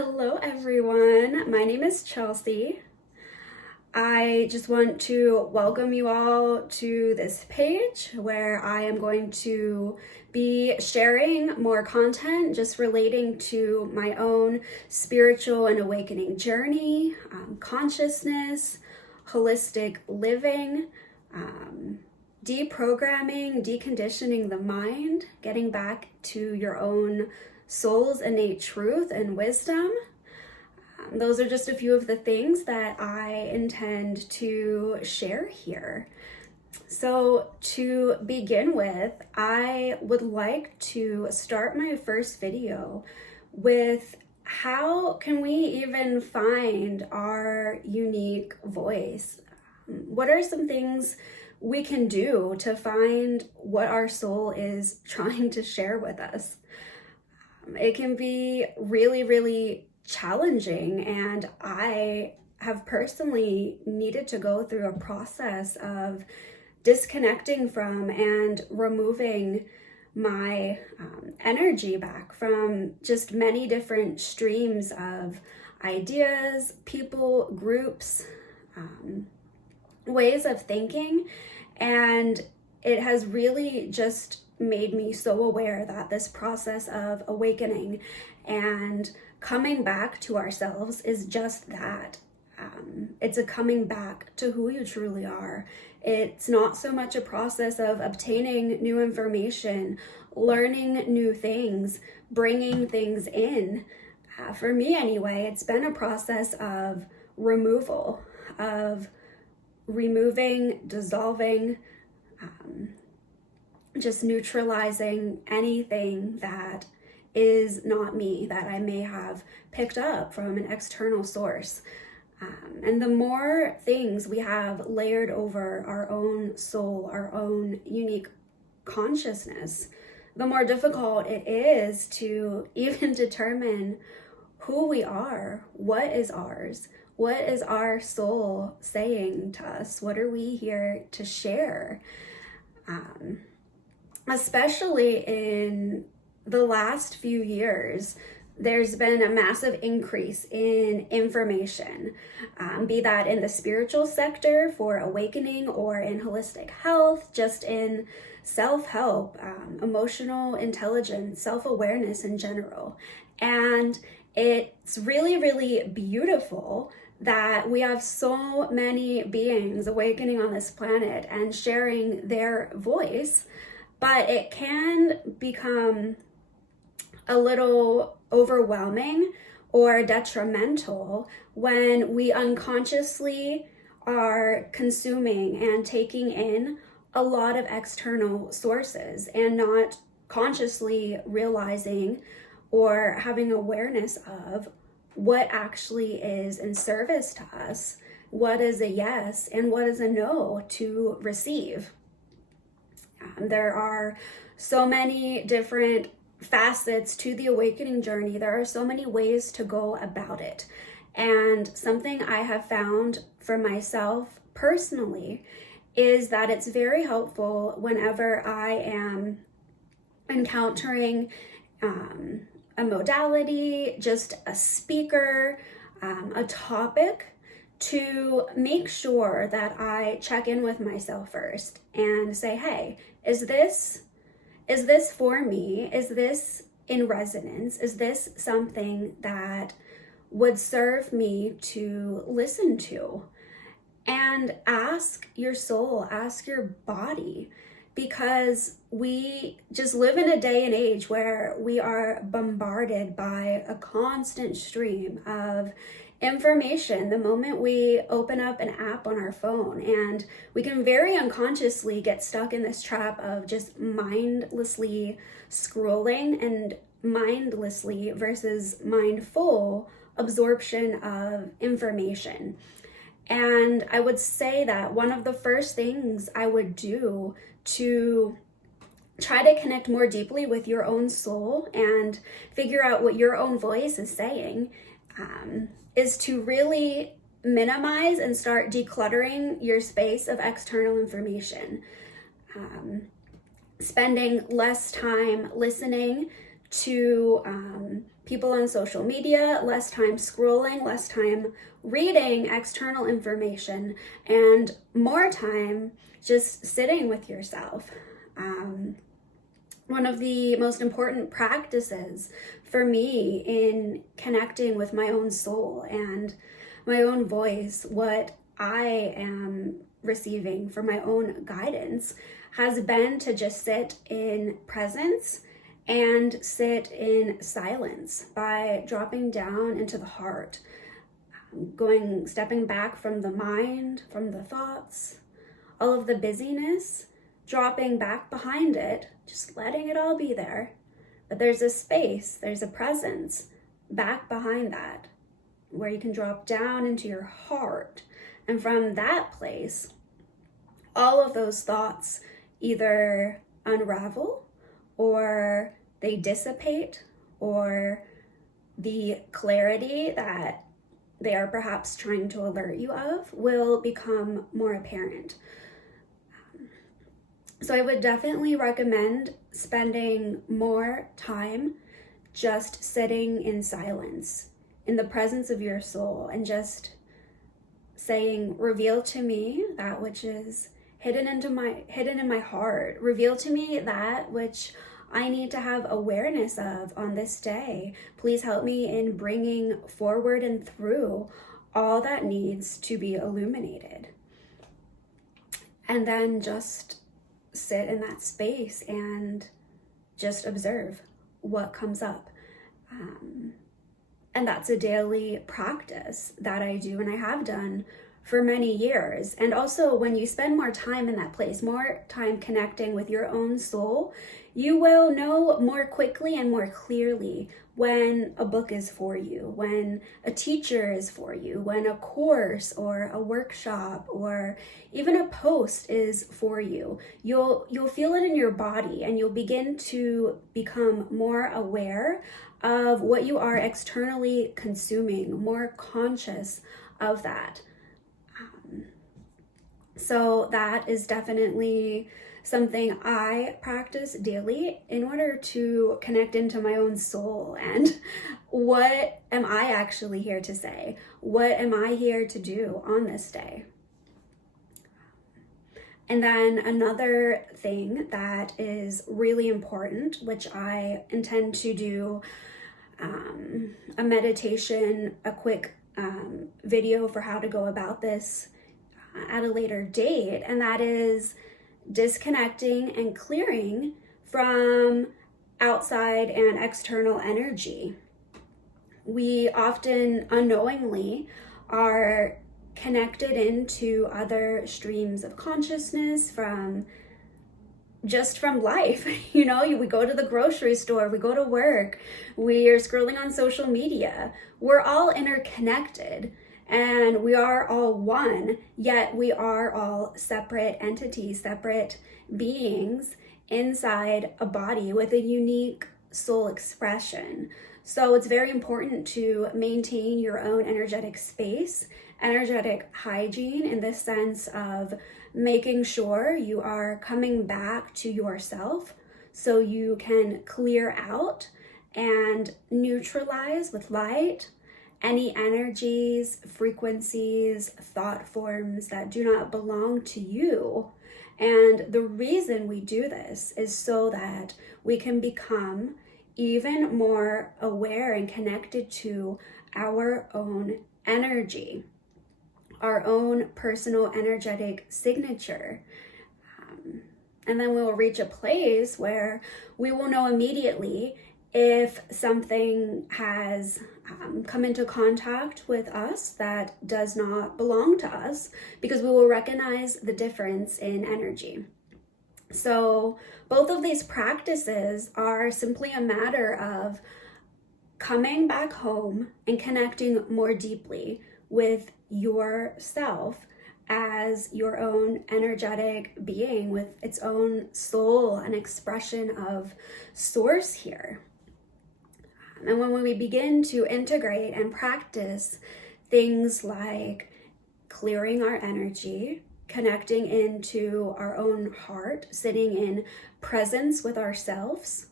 Hello everyone, my name is Chelsea. I just want to welcome you all to this page where I am going to be sharing more content just relating to my own spiritual and awakening journey, consciousness, holistic living, deprogramming, deconditioning the mind, getting back to your own soul's innate truth and wisdom. Those are just a few of the things that I intend to share here. So to begin with, I would like to start my first video with how can we even find our unique voice? What are some things we can do to find what our soul is trying to share with us? It can be really, really challenging, and I have personally needed to go through a process of disconnecting from and removing my energy back from just many different streams of ideas, people, groups, ways of thinking, and it has really just made me so aware that this process of awakening and coming back to ourselves is just that. It's a coming back to who you truly are. It's not so much a process of obtaining new information, learning new things, bringing things in. For me anyway, it's been a process of removal, of removing, dissolving, just neutralizing anything that is not me, that I may have picked up from an external source. And the more things we have layered over our own soul, our own unique consciousness, the more difficult it is to even determine who we are, what is ours, what is our soul saying to us, what are we here to share? Especially in the last few years, there's been a massive increase in information, be that in the spiritual sector for awakening or in holistic health, just in self-help, emotional intelligence, self-awareness in general. And it's really, really beautiful that we have so many beings awakening on this planet and sharing their voice, but it can become a little overwhelming or detrimental when we unconsciously are consuming and taking in a lot of external sources and not consciously realizing or having awareness of what actually is in service to us, what is a yes and what is a no to receive. There are so many different facets to the awakening journey. There are so many ways to go about it. And something I have found for myself personally is that it's very helpful whenever I am encountering a modality, just a speaker, a topic, to make sure that I check in with myself first and say, hey, is this for me? Is this in resonance? Is this something that would serve me to listen to? And ask your soul, ask your body, because we just live in a day and age where we are bombarded by a constant stream of information the moment we open up an app on our phone, and we can very unconsciously get stuck in this trap of just mindlessly scrolling and mindlessly versus mindful absorption of information. And I would say that one of the first things I would do to try to connect more deeply with your own soul and figure out what your own voice is saying is to really minimize and start decluttering your space of external information. Spending less time listening to people on social media, less time scrolling, less time reading external information, and more time just sitting with yourself. One of the most important practices for me in connecting with my own soul and my own voice, what I am receiving for my own guidance, has been to just sit in presence and sit in silence by dropping down into the heart, stepping back from the mind, from the thoughts, all of the busyness, dropping back behind it, just letting it all be there. But there's a space, there's a presence back behind that where you can drop down into your heart. And from that place, all of those thoughts either unravel or they dissipate, or the clarity that they are perhaps trying to alert you of will become more apparent. So I would definitely recommend spending more time just sitting in silence, in the presence of your soul, and just saying, reveal to me that which is hidden in my heart. Reveal to me that which I need to have awareness of on this day. Please help me in bringing forward and through all that needs to be illuminated. And then just sit in that space and just observe what comes up. And that's a daily practice that I do and I have done for many years. And also, when you spend more time in that place, more time connecting with your own soul, you will know more quickly and more clearly when a book is for you, when a teacher is for you, when a course or a workshop or even a post is for you. You'll feel it in your body, and you'll begin to become more aware of what you are externally consuming, more conscious of that. So that is definitely something I practice daily in order to connect into my own soul. And what am I actually here to say? What am I here to do on this day? And then another thing that is really important, which I intend to do a meditation, a quick video for how to go about this at a later date, and that is disconnecting and clearing from outside and external energy. We often unknowingly are connected into other streams of consciousness from life. We go to the grocery store, we go to work, we are scrolling on social media. We're all interconnected. And we are all one, yet we are all separate entities, separate beings inside a body with a unique soul expression. So it's very important to maintain your own energetic space, energetic hygiene, in the sense of making sure you are coming back to yourself so you can clear out and neutralize with light any energies, frequencies, thought forms that do not belong to you. And the reason we do this is so that we can become even more aware and connected to our own energy, our own personal energetic signature. And then we will reach a place where we will know immediately if something has come into contact with us that does not belong to us, because we will recognize the difference in energy. So both of these practices are simply a matter of coming back home and connecting more deeply with yourself as your own energetic being with its own soul and expression of source here. And when we begin to integrate and practice things like clearing our energy, connecting into our own heart, sitting in presence with ourselves,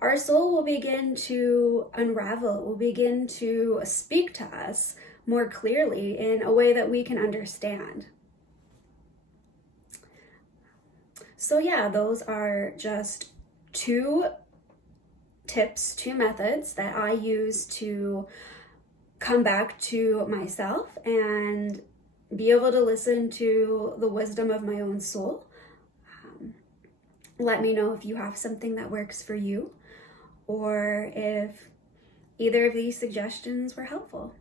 our soul will begin to unravel, will begin to speak to us more clearly in a way that we can understand. So yeah, those are just 2 tips, 2 methods that I use to come back to myself and be able to listen to the wisdom of my own soul. Let me know if you have something that works for you, or if either of these suggestions were helpful.